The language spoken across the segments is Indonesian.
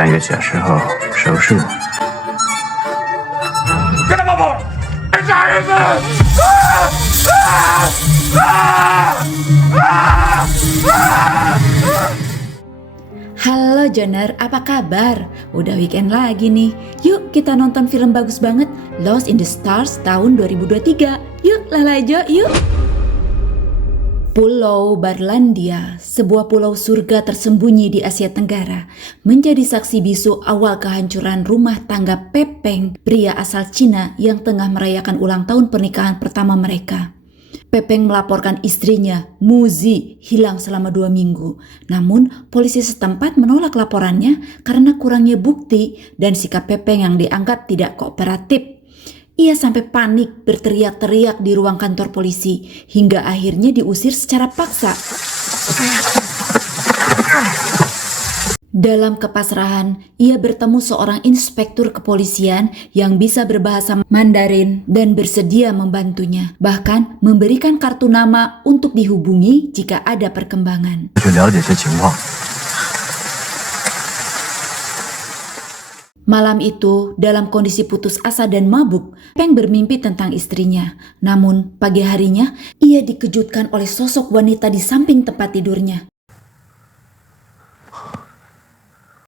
3个小时后收拾我。跟他们跑！杀人们！Halo Joner, apa kabar? Udah weekend lagi nih. Yuk kita nonton film bagus banget, Lost in the Stars tahun 2023. Yuk lalajo, yuk. Pulau Barlandia, sebuah pulau surga tersembunyi di Asia Tenggara, menjadi saksi bisu awal kehancuran rumah tangga Pepeng, pria asal Cina yang tengah merayakan ulang tahun pernikahan pertama mereka. Pepeng melaporkan istrinya, Muzi, hilang selama 2 minggu. Namun, polisi setempat menolak laporannya karena kurangnya bukti dan sikap Pepeng yang dianggap tidak kooperatif. Ia sampai panik berteriak-teriak di ruang kantor polisi hingga akhirnya diusir secara paksa. Dalam kepasrahan, ia bertemu seorang inspektur kepolisian yang bisa berbahasa Mandarin dan bersedia membantunya, bahkan memberikan kartu nama untuk dihubungi jika ada perkembangan. Malam itu, dalam kondisi putus asa dan mabuk, Peng bermimpi tentang istrinya. Namun, pagi harinya, ia dikejutkan oleh sosok wanita di samping tempat tidurnya.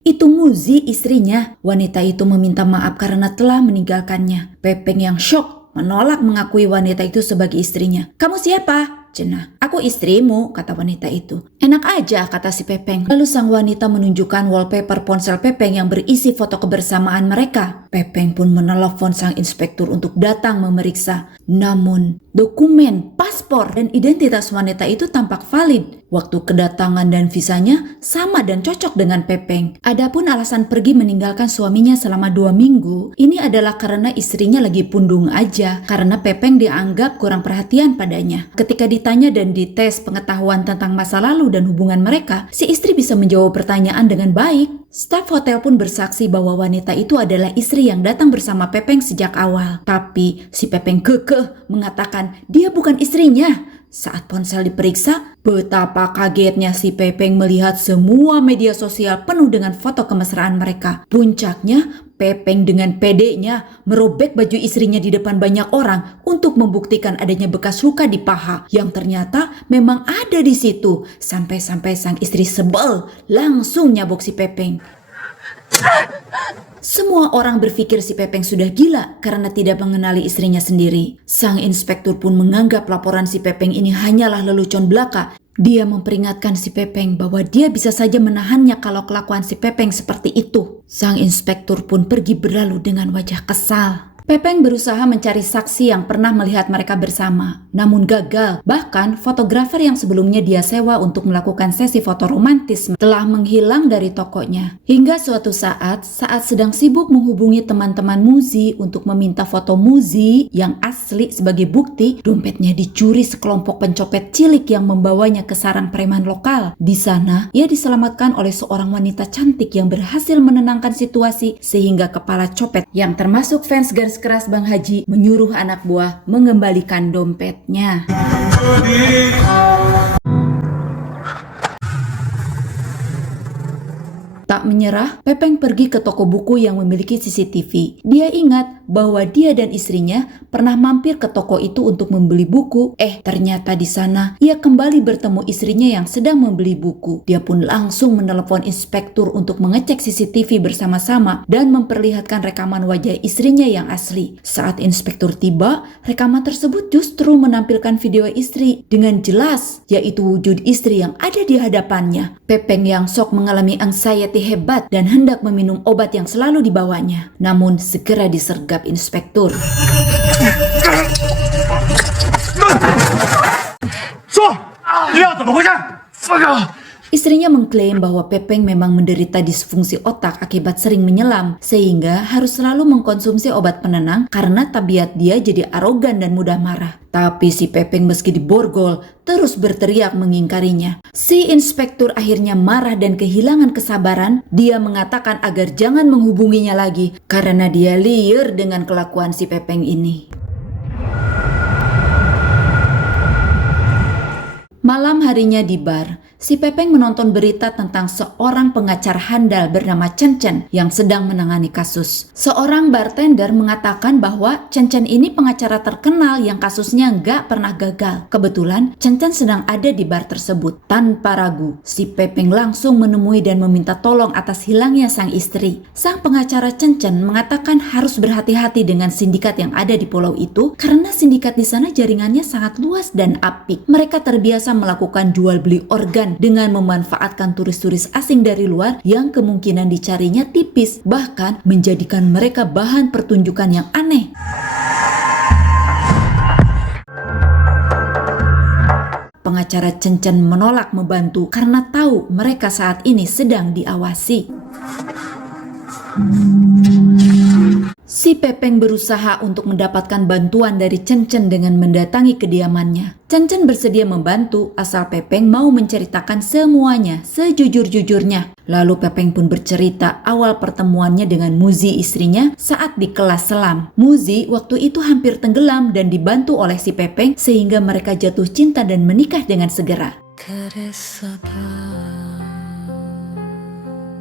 Itu Muzi, istrinya. Wanita itu meminta maaf karena telah meninggalkannya. Pepeng yang syok menolak mengakui wanita itu sebagai istrinya. "Kamu siapa?" cenah. "Aku istrimu," kata wanita itu. "Enak aja," kata si Pepeng. Lalu sang wanita menunjukkan wallpaper ponsel Pepeng yang berisi foto kebersamaan mereka. Pepeng pun menelepon sang inspektur untuk datang memeriksa. Namun, dokumen, paspor, dan identitas wanita itu tampak valid. Waktu kedatangan dan visanya sama dan cocok dengan Pepeng. Adapun alasan pergi meninggalkan suaminya selama 2 minggu, ini adalah karena istrinya lagi pundung aja, karena Pepeng dianggap kurang perhatian padanya. Ketika ditanya dan dites pengetahuan tentang masa lalu dan hubungan mereka, si istri bisa menjawab pertanyaan dengan baik. Staf hotel pun bersaksi bahwa wanita itu adalah istri yang datang bersama Pepeng sejak awal. Tapi si Pepeng kekeh mengatakan dia bukan istrinya. Saat ponsel diperiksa, betapa kagetnya si Pepeng melihat semua media sosial penuh dengan foto kemesraan mereka. Puncaknya, Pepeng dengan pedenya merobek baju istrinya di depan banyak orang untuk membuktikan adanya bekas luka di paha yang ternyata memang ada di situ. Sampai-sampai sang istri sebel, langsung nyabok si Pepeng. Semua orang berpikir si Pepeng sudah gila karena tidak mengenali istrinya sendiri. Sang inspektur pun menganggap laporan si Pepeng ini hanyalah lelucon belaka. Dia memperingatkan si Pepeng bahwa dia bisa saja menahannya kalau kelakuan si Pepeng seperti itu. Sang inspektur pun pergi berlalu dengan wajah kesal. Pepeng berusaha mencari saksi yang pernah melihat mereka bersama, namun gagal. Bahkan fotografer yang sebelumnya dia sewa untuk melakukan sesi foto romantis telah menghilang dari tokonya. Hingga suatu saat sedang sibuk menghubungi teman-teman Muzi untuk meminta foto Muzi yang asli sebagai bukti, dompetnya dicuri sekelompok pencopet cilik yang membawanya ke sarang preman lokal. Di sana, ia diselamatkan oleh seorang wanita cantik yang berhasil menenangkan situasi sehingga kepala copet yang termasuk fans garis keras Bang Haji menyuruh anak buah mengembalikan dompetnya. Tak menyerah, Pepeng pergi ke toko buku yang memiliki CCTV. Dia ingat bahwa dia dan istrinya pernah mampir ke toko itu untuk membeli buku. Ternyata di sana ia kembali bertemu istrinya yang sedang membeli buku. Dia pun langsung menelepon inspektur untuk mengecek CCTV bersama-sama dan memperlihatkan rekaman wajah istrinya yang asli. Saat inspektur tiba, rekaman tersebut justru menampilkan video istri dengan jelas, yaitu wujud istri yang ada di hadapannya. Pepeng yang sok mengalami anxiety hebat dan hendak meminum obat yang selalu dibawanya. Namun segera disergap inspektur. Istrinya mengklaim bahwa Pepeng memang menderita disfungsi otak akibat sering menyelam, sehingga harus selalu mengkonsumsi obat penenang karena tabiat dia jadi arogan dan mudah marah. Tapi si Pepeng meski diborgol, terus berteriak mengingkarinya. Si inspektur akhirnya marah dan kehilangan kesabaran. Dia mengatakan agar jangan menghubunginya lagi karena dia liar dengan kelakuan si Pepeng ini. Malam harinya di bar, Si Pepeng menonton berita tentang seorang pengacara handal bernama Chen Chen yang sedang menangani kasus. Seorang bartender mengatakan bahwa Chen Chen ini pengacara terkenal yang kasusnya nggak pernah gagal. Kebetulan Chen Chen sedang ada di bar tersebut. Tanpa ragu, si Pepeng langsung menemui dan meminta tolong atas hilangnya sang istri. Sang pengacara Chen Chen mengatakan harus berhati-hati dengan sindikat yang ada di pulau itu karena sindikat di sana jaringannya sangat luas dan apik. Mereka terbiasa melakukan jual beli organ dengan memanfaatkan turis-turis asing dari luar yang kemungkinan dicarinya tipis, bahkan menjadikan mereka bahan pertunjukan yang aneh. Pengacara Chen Chen menolak membantu karena tahu mereka saat ini sedang diawasi. Si Pepeng berusaha untuk mendapatkan bantuan dari Chen Chen dengan mendatangi kediamannya. Chen Chen bersedia membantu asal Pepeng mau menceritakan semuanya sejujur-jujurnya. Lalu Pepeng pun bercerita awal pertemuannya dengan Muzi istrinya saat di kelas selam. Muzi waktu itu hampir tenggelam dan dibantu oleh si Pepeng sehingga mereka jatuh cinta dan menikah dengan segera.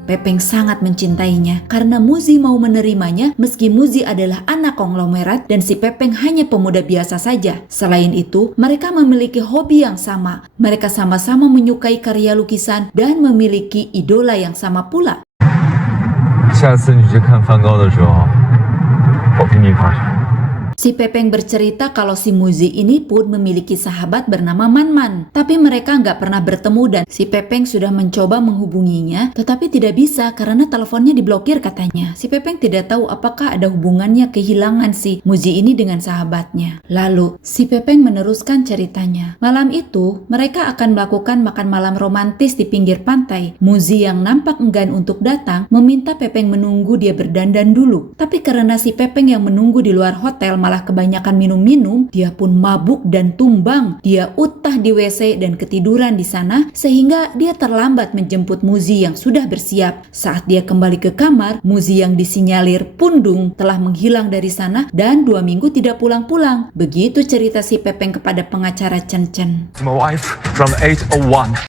Pepeng sangat mencintainya karena Muzi mau menerimanya meski Muzi adalah anak konglomerat dan si Pepeng hanya pemuda biasa saja. Selain itu, mereka memiliki hobi yang sama. Mereka sama-sama menyukai karya lukisan dan memiliki idola yang sama pula. 下次你去看梵高的时候，我陪你一块儿去。 Si Pepeng bercerita kalau si Muzi ini pun memiliki sahabat bernama Man-Man. Tapi mereka nggak pernah bertemu dan si Pepeng sudah mencoba menghubunginya. Tetapi tidak bisa karena teleponnya diblokir katanya. Si Pepeng tidak tahu apakah ada hubungannya kehilangan si Muzi ini dengan sahabatnya. Lalu si Pepeng meneruskan ceritanya. Malam itu mereka akan melakukan makan malam romantis di pinggir pantai. Muzi yang nampak enggan untuk datang meminta Pepeng menunggu dia berdandan dulu. Tapi karena si Pepeng yang menunggu di luar hotel malah kebanyakan minum-minum, dia pun mabuk dan tumbang. Dia utah di WC dan ketiduran di sana sehingga dia terlambat menjemput Muzi yang sudah bersiap. Saat dia kembali ke kamar, Muzi yang disinyalir pundung telah menghilang dari sana dan 2 minggu tidak pulang-pulang. Begitu cerita si Pepeng kepada pengacara Chen Chen. My wife from 801.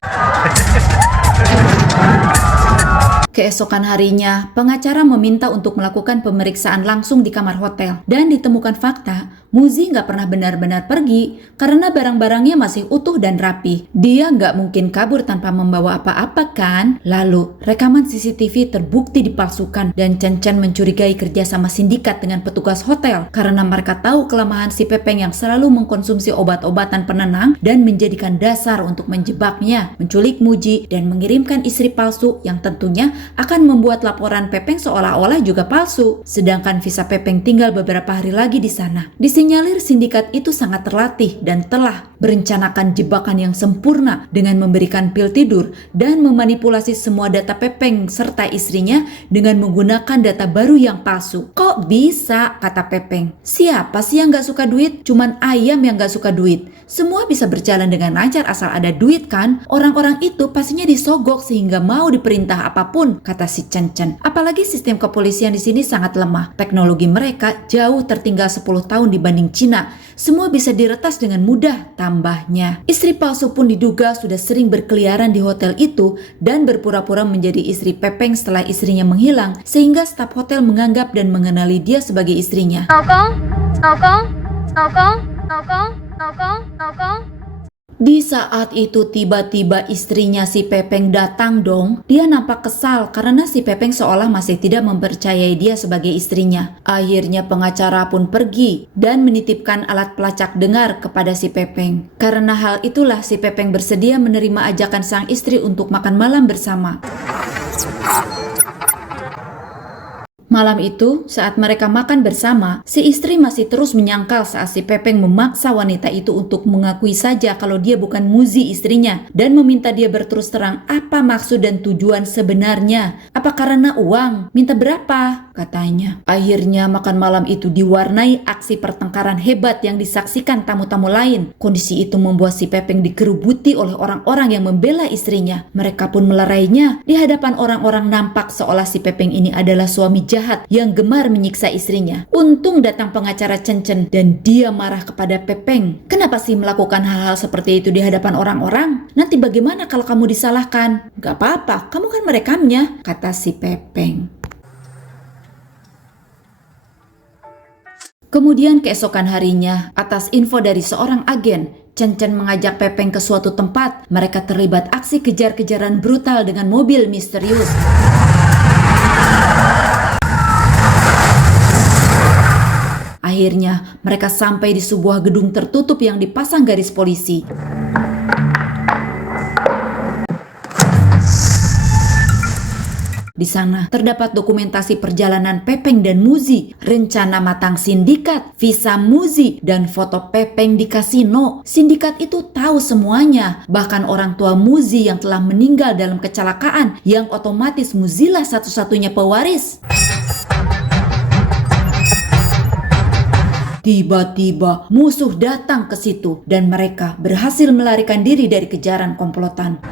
Keesokan harinya, pengacara meminta untuk melakukan pemeriksaan langsung di kamar hotel dan ditemukan fakta Muzi nggak pernah benar-benar pergi karena barang-barangnya masih utuh dan rapi. Dia nggak mungkin kabur tanpa membawa apa-apa kan? Lalu, rekaman CCTV terbukti dipalsukan dan Chen Chen mencurigai kerjasama sindikat dengan petugas hotel karena mereka tahu kelemahan si Pepeng yang selalu mengkonsumsi obat-obatan penenang dan menjadikan dasar untuk menjebaknya, menculik Muzi dan mengirimkan istri palsu yang tentunya akan membuat laporan Pepeng seolah-olah juga palsu. Sedangkan visa Pepeng tinggal beberapa hari lagi di sana. Disinyalir sindikat itu sangat terlatih dan telah berencanakan jebakan yang sempurna dengan memberikan pil tidur dan memanipulasi semua data Pepeng serta istrinya dengan menggunakan data baru yang palsu. Kok bisa? Kata Pepeng. Siapa sih yang gak suka duit? Cuman ayam yang gak suka duit. Semua bisa berjalan dengan lancar asal ada duit kan? Orang-orang itu pastinya disogok sehingga mau diperintah apapun, kata si Chen Chen. Apalagi sistem kepolisian di sini sangat lemah. Teknologi mereka jauh tertinggal 10 tahun dibanding Cina. Semua bisa diretas dengan mudah, tambahnya. Istri palsu pun diduga sudah sering berkeliaran di hotel itu dan berpura-pura menjadi istri Pepeng setelah istrinya menghilang, sehingga staf hotel menganggap dan mengenali dia sebagai istrinya. Di saat itu tiba-tiba istrinya si Pepeng datang dong. Dia nampak kesal karena si Pepeng seolah masih tidak mempercayai dia sebagai istrinya. Akhirnya pengacara pun pergi dan menitipkan alat pelacak dengar kepada si Pepeng. Karena hal itulah si Pepeng bersedia menerima ajakan sang istri untuk makan malam bersama. Malam itu, saat mereka makan bersama, si istri masih terus menyangkal saat si Pepeng memaksa wanita itu untuk mengakui saja kalau dia bukan Muzi istrinya dan meminta dia berterus terang apa maksud dan tujuan sebenarnya. Apa karena uang? Minta berapa? Katanya. Akhirnya makan malam itu diwarnai aksi pertengkaran hebat yang disaksikan tamu-tamu lain. Kondisi itu membuat si Pepeng dikerubuti oleh orang-orang yang membela istrinya. Mereka pun melerainya. Di hadapan orang-orang nampak seolah si Pepeng ini adalah suami jahat jahat yang gemar menyiksa istrinya. Untung datang pengacara Chen dan dia marah kepada Pepeng. Kenapa sih melakukan hal-hal seperti itu di hadapan orang-orang? Nanti bagaimana kalau kamu disalahkan? Gak apa-apa, kamu kan merekamnya, kata si Pepeng. Kemudian keesokan harinya, atas info dari seorang agen, Chen mengajak Pepeng ke suatu tempat. Mereka terlibat aksi kejar-kejaran brutal dengan mobil misterius. Akhirnya, mereka sampai di sebuah gedung tertutup yang dipasang garis polisi. Di sana terdapat dokumentasi perjalanan Pepeng dan Muzi, rencana matang sindikat, visa Muzi, dan foto Pepeng di kasino. Sindikat itu tahu semuanya, bahkan orang tua Muzi yang telah meninggal dalam kecelakaan, yang otomatis Muzilah satu-satunya pewaris. Tiba-tiba musuh datang ke situ dan mereka berhasil melarikan diri dari kejaran komplotan.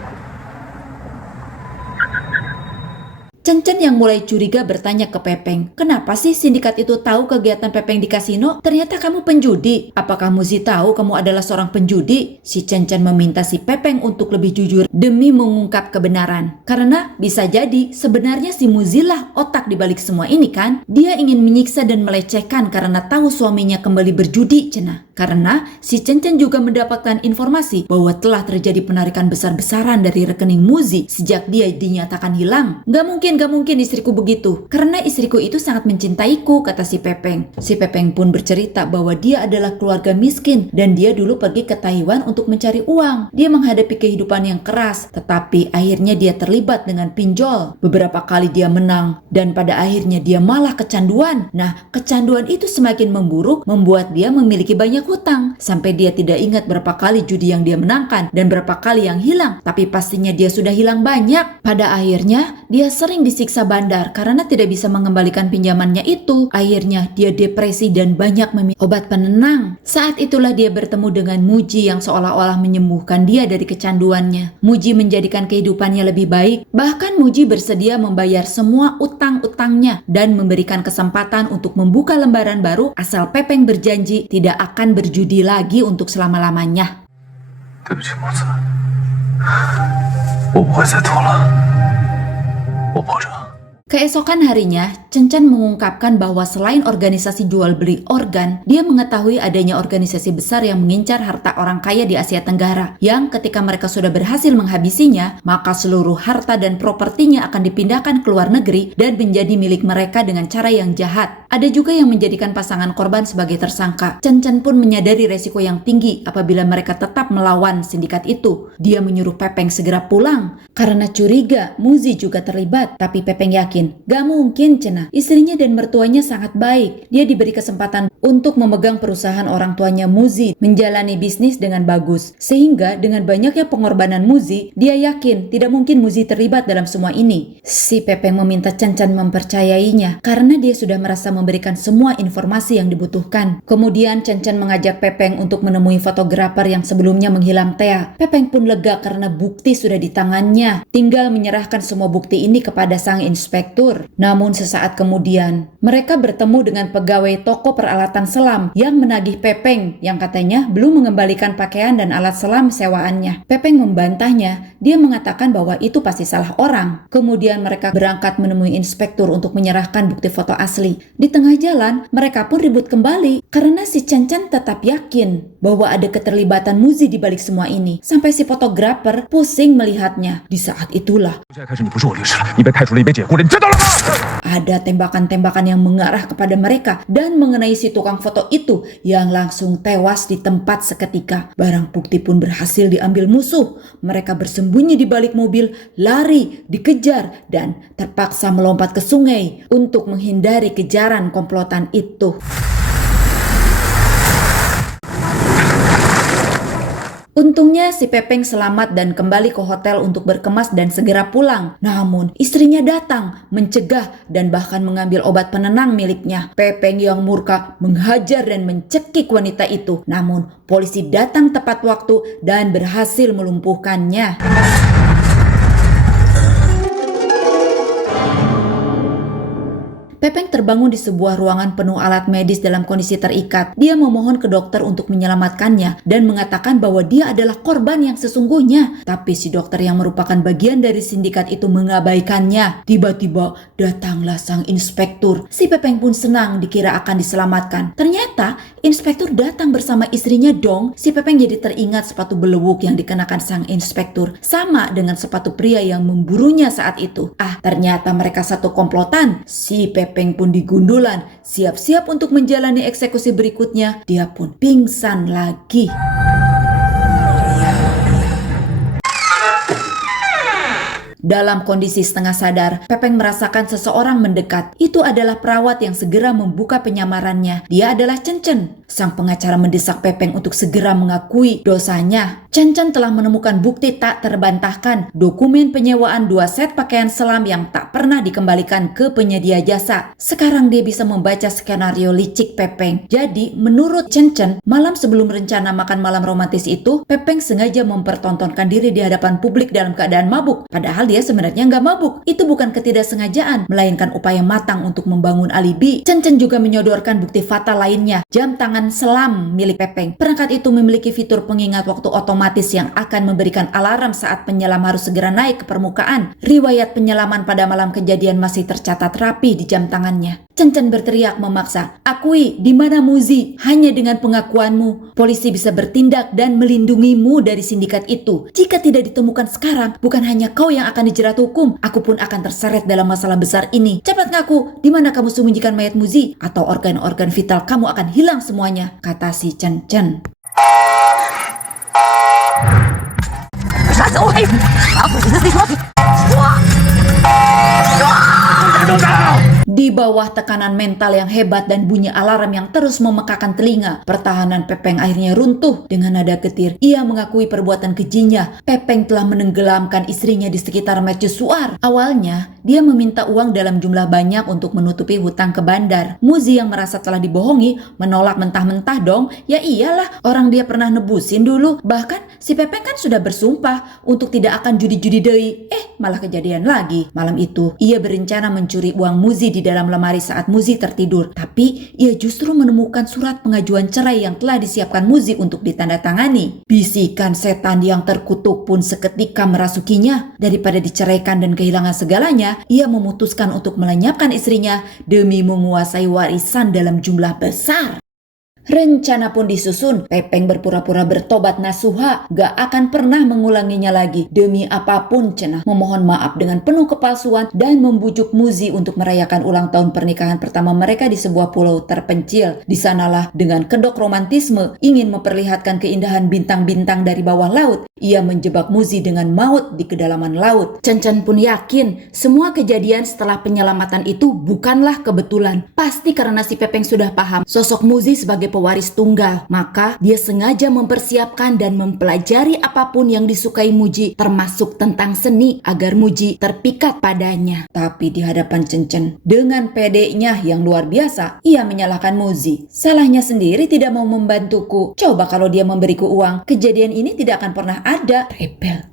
Chen yang mulai curiga bertanya ke Pepeng, kenapa sih sindikat itu tahu kegiatan Pepeng di kasino? Ternyata kamu penjudi. Apakah Muzi tahu kamu adalah seorang penjudi? Si Chen meminta si Pepeng untuk lebih jujur demi mengungkap kebenaran. Karena bisa jadi sebenarnya si Muzilah otak dibalik semua ini kan? Dia ingin menyiksa dan melecehkan karena tahu suaminya kembali berjudi, cenah. Karena si Chen juga mendapatkan informasi bahwa telah terjadi penarikan besar-besaran dari rekening Muzi sejak dia dinyatakan hilang. Gak mungkin istriku begitu. Karena istriku itu sangat mencintaiku, kata si Pepeng. Si Pepeng pun bercerita bahwa dia adalah keluarga miskin dan dia dulu pergi ke Taiwan untuk mencari uang. Dia menghadapi kehidupan yang keras, tetapi akhirnya dia terlibat dengan pinjol. Beberapa kali dia menang dan pada akhirnya dia malah kecanduan. Nah, kecanduan itu semakin memburuk, membuat dia memiliki banyak hutang. Sampai dia tidak ingat berapa kali judi yang dia menangkan dan berapa kali yang hilang. Tapi pastinya dia sudah hilang banyak. Pada akhirnya, dia sering disiksa bandar karena tidak bisa mengembalikan pinjamannya itu. Akhirnya dia depresi dan banyak meminum obat penenang. Saat itulah dia bertemu dengan Muji yang seolah-olah menyembuhkan dia dari kecanduannya. Muji menjadikan kehidupannya lebih baik. Bahkan Muji bersedia membayar semua utang-utangnya dan memberikan kesempatan untuk membuka lembaran baru asal Pepeng berjanji tidak akan berjudi lagi untuk selama-lamanya. 对不起，母子，我不会再偷了，我保证。 Keesokan harinya, Chen mengungkapkan bahwa selain organisasi jual beli organ, dia mengetahui adanya organisasi besar yang mengincar harta orang kaya di Asia Tenggara, yang ketika mereka sudah berhasil menghabisinya, maka seluruh harta dan propertinya akan dipindahkan ke luar negeri dan menjadi milik mereka dengan cara yang jahat. Ada juga yang menjadikan pasangan korban sebagai tersangka. Chen pun menyadari resiko yang tinggi apabila mereka tetap melawan sindikat itu. Dia menyuruh Pepeng segera pulang. Karena curiga, Muzi juga terlibat, tapi Pepeng yakin gak mungkin, cenah. Istrinya dan mertuanya sangat baik. Dia diberi kesempatan untuk memegang perusahaan orang tuanya Muzi, menjalani bisnis dengan bagus. Sehingga dengan banyaknya pengorbanan Muzi, dia yakin tidak mungkin Muzi terlibat dalam semua ini. Si Pepeng meminta Chen mempercayainya karena dia sudah merasa memberikan semua informasi yang dibutuhkan. Kemudian Chen mengajak Pepeng untuk menemui fotografer yang sebelumnya menghilang Thea. Pepeng pun lega karena bukti sudah di tangannya. Tinggal menyerahkan semua bukti ini kepada sang inspektur. Namun sesaat kemudian, mereka bertemu dengan pegawai toko peralatan selam yang menagih Pepeng yang katanya belum mengembalikan pakaian dan alat selam sewaannya. Pepeng membantahnya, dia mengatakan bahwa itu pasti salah orang. Kemudian mereka berangkat menemui inspektur untuk menyerahkan bukti foto asli. Di tengah jalan, mereka pun ribut kembali karena si Chen tetap yakin bahwa ada keterlibatan Muzi di balik semua ini. Sampai si fotografer pusing melihatnya. Di saat itulah, ada tembakan-tembakan yang mengarah kepada mereka dan mengenai si tukang foto itu yang langsung tewas di tempat seketika. Barang bukti pun berhasil diambil musuh. Mereka bersembunyi di balik mobil, lari, dikejar, dan terpaksa melompat ke sungai untuk menghindari kejaran komplotan itu. Untungnya si Pepeng selamat dan kembali ke hotel untuk berkemas dan segera pulang. Namun istrinya datang, mencegah dan bahkan mengambil obat penenang miliknya. Pepeng yang murka menghajar dan mencekik wanita itu. Namun polisi datang tepat waktu dan berhasil melumpuhkannya. Pepeng terbangun di sebuah ruangan penuh alat medis dalam kondisi terikat. Dia memohon ke dokter untuk menyelamatkannya dan mengatakan bahwa dia adalah korban yang sesungguhnya. Tapi si dokter yang merupakan bagian dari sindikat itu mengabaikannya. Tiba-tiba datanglah sang inspektur. Si Pepeng pun senang dikira akan diselamatkan. Ternyata inspektur datang bersama istrinya dong. Si Pepeng jadi teringat sepatu belewuk yang dikenakan sang inspektur. Sama dengan sepatu pria yang memburunya saat itu. Ternyata mereka satu komplotan. Si Pepeng pun digundulan. Siap-siap untuk menjalani eksekusi berikutnya. Dia pun pingsan lagi. Dalam kondisi setengah sadar, Pepeng merasakan seseorang mendekat. Itu adalah perawat yang segera membuka penyamarannya. Dia adalah Cencen. Sang pengacara mendesak Pepeng untuk segera mengakui dosanya. Cencen telah menemukan bukti tak terbantahkan, dokumen penyewaan 2 set pakaian selam yang tak pernah dikembalikan ke penyedia jasa. Sekarang dia bisa membaca skenario licik Pepeng. Jadi, menurut Cencen, malam sebelum rencana makan malam romantis itu, Pepeng sengaja mempertontonkan diri di hadapan publik dalam keadaan mabuk. Padahal dia sebenarnya nggak mabuk. Itu bukan ketidaksengajaan, melainkan upaya matang untuk membangun alibi. Cencen juga menyodorkan bukti fatal lainnya, jam tangan selam milik Pepeng. Perangkat itu memiliki fitur pengingat waktu otomatis yang akan memberikan alarm saat penyelam harus segera naik ke permukaan. Riwayat penyelaman pada malam kejadian masih tercatat rapi di jam tangannya. Cencen berteriak memaksa, "Akui, di mana Muzi? Hanya dengan pengakuanmu, polisi bisa bertindak dan melindungimu dari sindikat itu. Jika tidak ditemukan sekarang, bukan hanya kau yang akan dijerat hukum, aku pun akan terseret dalam masalah besar ini. Cepat ngaku, di mana kamu sembunyikan mayat Muzi? Atau organ-organ vital kamu akan hilang semuanya," kata si Cencen. Di bawah tekanan mental yang hebat dan bunyi alarm yang terus memekakan telinga, pertahanan Pepeng akhirnya runtuh. Dengan nada getir, ia mengakui perbuatan kejinya. Pepeng telah menenggelamkan istrinya di sekitar mercusuar. Awalnya, dia meminta uang dalam jumlah banyak untuk menutupi hutang ke bandar. Muzi yang merasa telah dibohongi, menolak mentah-mentah dong. Ya iyalah, orang dia pernah nebusin dulu. Bahkan, si Pepeng kan sudah bersumpah untuk tidak akan judi-judi deui. Malah kejadian lagi. Malam itu, ia berencana mencuri uang Muzi di dalam lemari saat Muzi tertidur. Tapi, ia justru menemukan surat pengajuan cerai yang telah disiapkan Muzi untuk ditandatangani. Bisikan setan yang terkutuk pun seketika merasukinya. Daripada diceraikan dan kehilangan segalanya, ia memutuskan untuk melenyapkan istrinya demi menguasai warisan dalam jumlah besar. Rencana pun disusun. Pepeng berpura-pura bertobat nasuha, gak akan pernah mengulanginya lagi. Demi apapun cenah, memohon maaf dengan penuh kepalsuan dan membujuk Muzi untuk merayakan ulang tahun pernikahan pertama mereka di sebuah pulau terpencil. Di sanalah dengan kedok romantisme, ingin memperlihatkan keindahan bintang-bintang dari bawah laut, ia menjebak Muzi dengan maut di kedalaman laut. Cencen pun yakin semua kejadian setelah penyelamatan itu bukanlah kebetulan. Pasti karena si Pepeng sudah paham sosok Muzi sebagai pewaris tunggal, maka dia sengaja mempersiapkan dan mempelajari apapun yang disukai Muji, termasuk tentang seni, agar Muji terpikat padanya. Tapi di hadapan Cencen, dengan pedenya yang luar biasa, ia menyalahkan Muzi. Salahnya sendiri tidak mau membantuku. Coba kalau dia memberiku uang, kejadian ini tidak akan pernah ada. Rebel.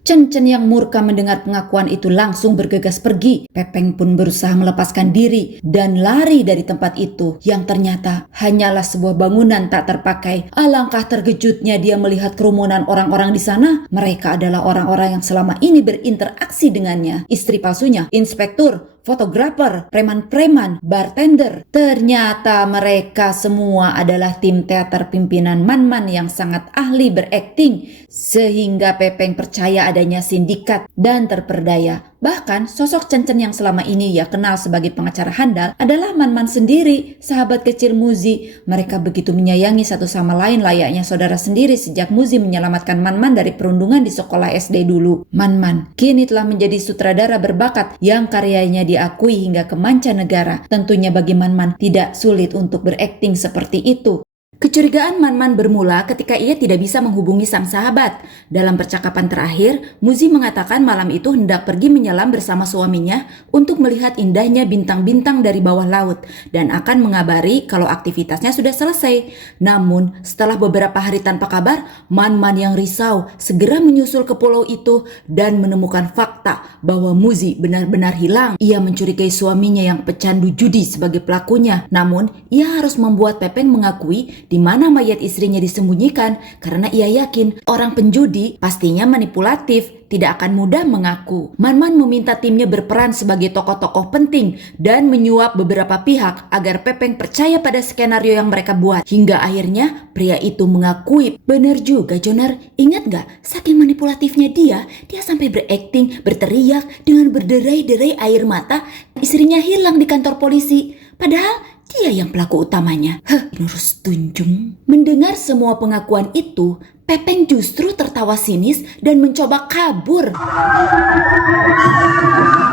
Cencen yang murka mendengar pengakuan itu langsung bergegas pergi. Pepeng pun berusaha melepaskan diri dan lari dari tempat itu, yang ternyata hanyalah sebuah bangunan tak terpakai. Alangkah terkejutnya dia melihat kerumunan orang-orang di sana. Mereka adalah orang-orang yang selama ini berinteraksi dengannya. Istri palsunya, inspektur, fotografer, preman-preman, bartender. Ternyata mereka semua adalah tim teater pimpinan Man-Man yang sangat ahli berakting, sehingga Pepeng percaya adanya sindikat dan terperdaya. Bahkan sosok Cencen yang selama ini ia kenal sebagai pengacara handal adalah Man-Man sendiri, sahabat kecil Muzi. Mereka begitu menyayangi satu sama lain layaknya saudara sendiri sejak Muzi menyelamatkan Man-Man dari perundungan di sekolah SD dulu. Man-Man kini telah menjadi sutradara berbakat yang karyanya diakui hingga ke mancanegara. Tentunya bagi Man-Man tidak sulit untuk berakting seperti itu. Kecurigaan Man-Man bermula ketika ia tidak bisa menghubungi sang sahabat. Dalam percakapan terakhir, Muzi mengatakan malam itu hendak pergi menyelam bersama suaminya untuk melihat indahnya bintang-bintang dari bawah laut dan akan mengabari kalau aktivitasnya sudah selesai. Namun, setelah beberapa hari tanpa kabar, Man-Man yang risau segera menyusul ke pulau itu dan menemukan fakta bahwa Muzi benar-benar hilang. Ia mencurigai suaminya yang pecandu judi sebagai pelakunya. Namun, ia harus membuat Pepeng mengakui di mana mayat istrinya disembunyikan karena ia yakin orang penjudi pastinya manipulatif, tidak akan mudah mengaku. Man-Man meminta timnya berperan sebagai tokoh-tokoh penting dan menyuap beberapa pihak agar Pepeng percaya pada skenario yang mereka buat. Hingga akhirnya pria itu mengakui. Bener juga Joner, ingat gak? Saking manipulatifnya dia sampai berakting, berteriak dengan berderai-derai air mata istrinya hilang di kantor polisi. Padahal dia yang pelaku utamanya. Nurus tunjung. Mendengar semua pengakuan itu, Pepeng justru tertawa sinis dan mencoba kabur.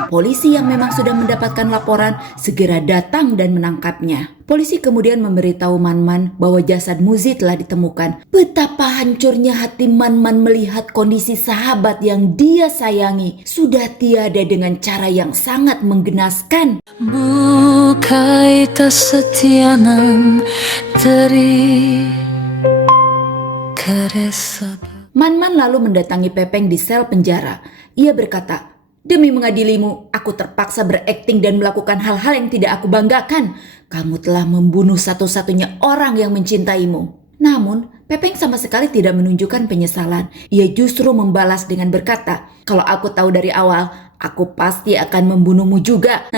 Polisi yang memang sudah mendapatkan laporan segera datang dan menangkapnya. Polisi kemudian memberitahu Man-Man bahwa jasad Muzi telah ditemukan. Betapa hancurnya hati Man-Man melihat kondisi sahabat yang dia sayangi sudah tiada dengan cara yang sangat menggenaskan. Bukaita setianan dari Man-Man lalu mendatangi Pepeng di sel penjara. Ia berkata, "Demi mengadilimu, aku terpaksa berakting dan melakukan hal-hal yang tidak aku banggakan. Kamu telah membunuh satu-satunya orang yang mencintaimu." Namun, Pepeng sama sekali tidak menunjukkan penyesalan. Ia justru membalas dengan berkata, "Kalau aku tahu dari awal, aku pasti akan membunuhmu juga."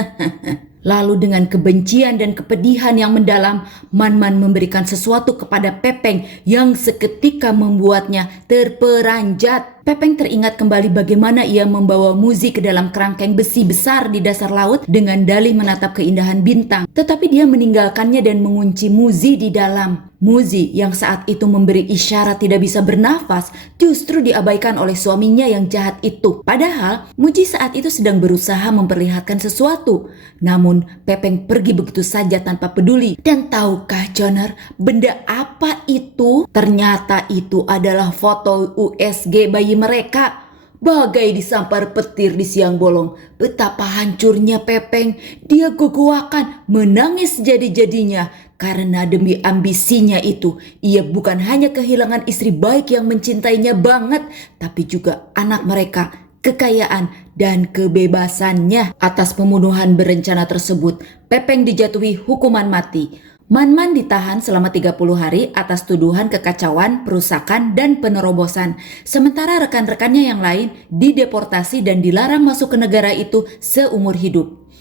Lalu dengan kebencian dan kepedihan yang mendalam, Man-Man memberikan sesuatu kepada Pepeng yang seketika membuatnya terperanjat. Pepeng teringat kembali bagaimana ia membawa Muzi ke dalam kerangkeng besi besar di dasar laut dengan dalih menatap keindahan bintang. Tetapi dia meninggalkannya dan mengunci Muzi di dalam. Muzi yang saat itu memberi isyarat tidak bisa bernafas justru diabaikan oleh suaminya yang jahat itu. Padahal Muzi saat itu sedang berusaha memperlihatkan sesuatu. Namun Pepeng pergi begitu saja tanpa peduli. Dan tahukah Joner, benda apa itu? Ternyata itu adalah foto USG bayi mereka. Bagai disampar petir di siang bolong. Betapa hancurnya Pepeng. Dia gogoakan, menangis jadi-jadinya. Karena demi ambisinya itu, ia bukan hanya kehilangan istri baik yang mencintainya banget, tapi juga anak mereka, kekayaan, dan kebebasannya. Atas pembunuhan berencana tersebut, Pepeng dijatuhi hukuman mati. Man-Man ditahan selama 30 hari atas tuduhan kekacauan, perusakan, dan penerobosan. Sementara rekan-rekannya yang lain dideportasi dan dilarang masuk ke negara itu seumur hidup.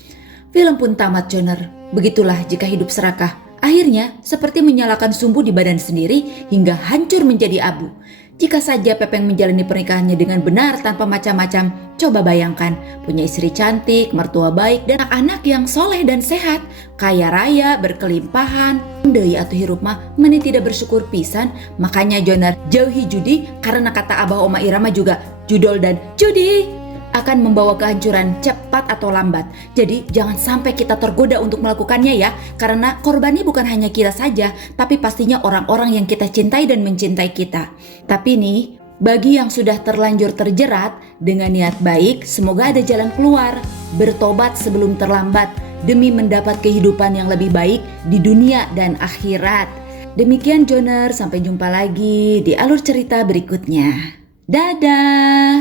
Film pun tamat, Joner. Begitulah jika hidup serakah. Akhirnya seperti menyalakan sumbu di badan sendiri hingga hancur menjadi abu. Jika saja Pepeng menjalani pernikahannya dengan benar tanpa macam-macam, coba bayangkan punya istri cantik, mertua baik, dan anak-anak yang soleh dan sehat, kaya raya, berkelimpahan. Deui atuh hirup mah meni tidak bersyukur pisan. Makanya Joner, jauhi judi karena kata Abah Oma Irama juga judol dan judi akan membawa kehancuran cepat atau lambat. Jadi jangan sampai kita tergoda untuk melakukannya ya. Karena korbannya bukan hanya kita saja, tapi pastinya orang-orang yang kita cintai dan mencintai kita. Tapi nih, bagi yang sudah terlanjur terjerat, dengan niat baik, semoga ada jalan keluar. Bertobat sebelum terlambat, demi mendapat kehidupan yang lebih baik di dunia dan akhirat. Demikian Joner, sampai jumpa lagi di alur cerita berikutnya. Dadah!